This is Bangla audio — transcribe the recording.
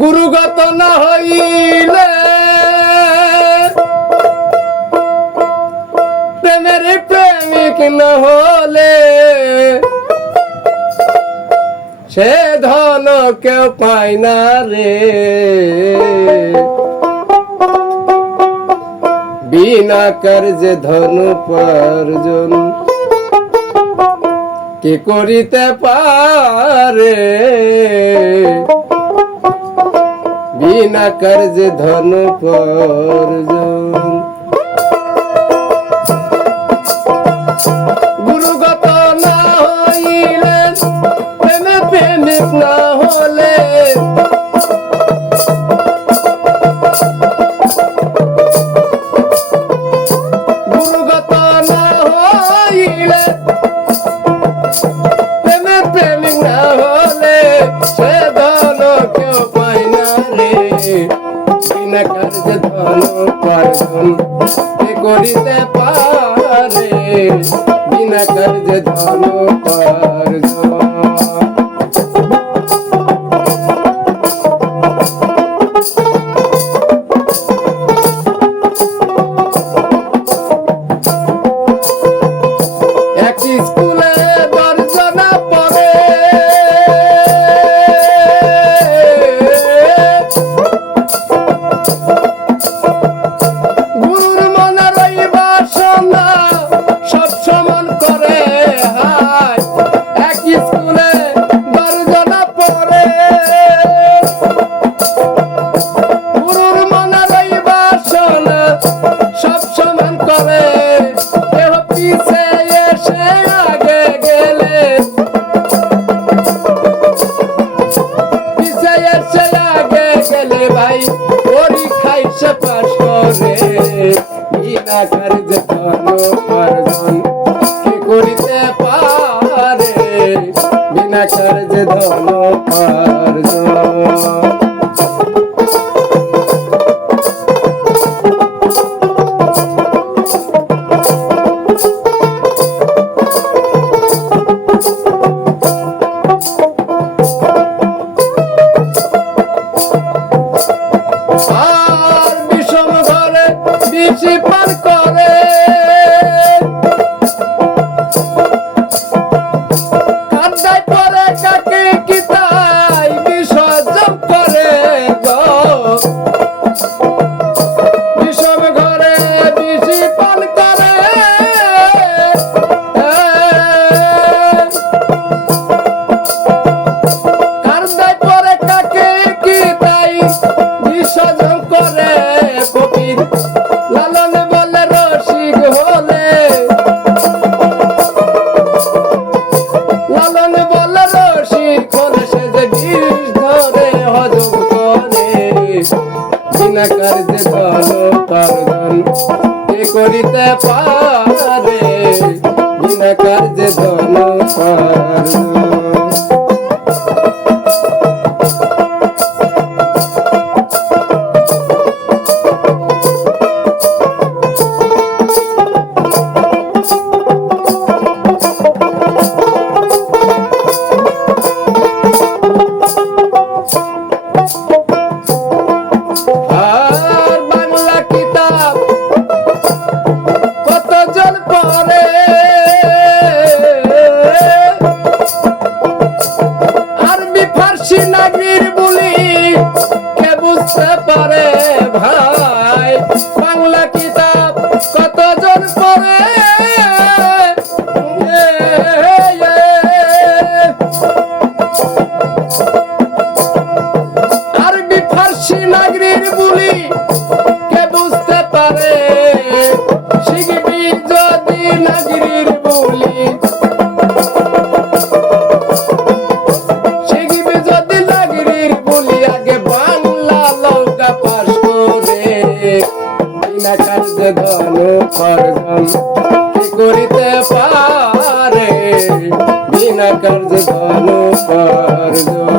গুরুগত না হইলে প্রেমের প্রেমিক না হলে সে ধন কেউ পায় না রে। বিনা কার্যে ধন উপার্জন কি করিতে পারে? বিনা কার্যে ধন উপার্জন গুরুগত না হইলে, প্রেমে প্রেমিক না হলে। গুরুগত না হইলে, প্রেমে প্রেমিক না হলে উপার্জন কে করিতে পারে বিনা কার্যে ধন উপার্জন বিনা কার্যে ধন উপার্জন কি ধন বিষম ঘরে বিচি পার করে। কান্দায় পরে কাকে কি বিনা কার্যে ধন পার্জন কে করিতে পারে বিনা কার্যে ধন পার্জন নাগরির বলি কে পারে ভাই? কার্যে ধন উপার্জন কি করিতে পারে? বিনা কার্যে ধন উপার্জন